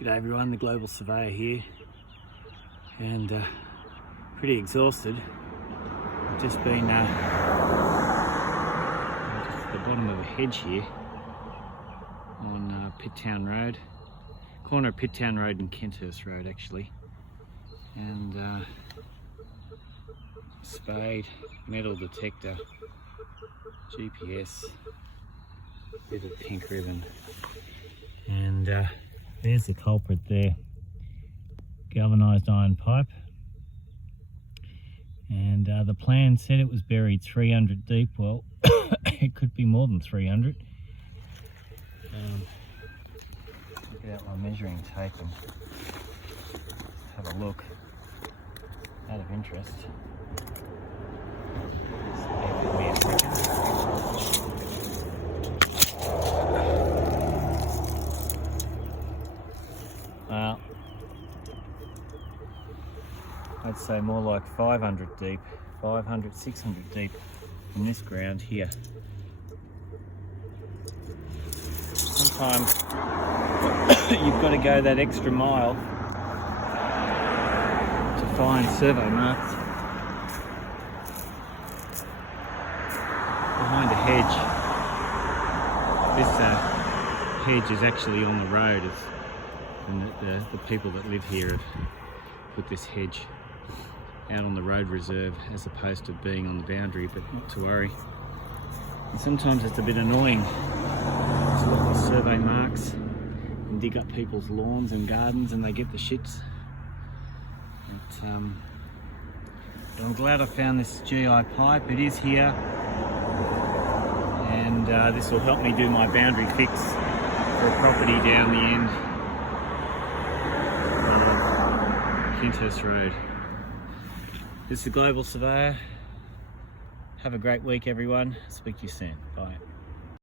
G'day everyone, the Global Surveyor here, and pretty exhausted. I've just been just at the bottom of a hedge here on Pitttown Road, corner of Pitttown Road and Kenthurst Road actually, and spade, metal detector, GPS, bit of pink ribbon, and there's the culprit there, galvanised iron pipe, and the plan said it was buried 300 deep. Well, it could be more than 300. Get out my measuring tape and have a look, out of interest. Just bear with me a second. Well, I'd say more like 500 deep, 500, 600 deep in this ground here. Sometimes you've got to go that extra mile to find survey marks behind a hedge. This hedge is actually on the road. And the people that live here have put this hedge out on the road reserve as opposed to being on the boundary, but not to worry. And sometimes it's a bit annoying to look for survey marks and dig up people's lawns and gardens and they get the shits. But I'm glad I found this GI pipe. It is here, and this will help me do my boundary fix for a property down the end. Kenthurst Road. This is the Global Surveyor. Have a great week everyone. Speak to you soon. Bye.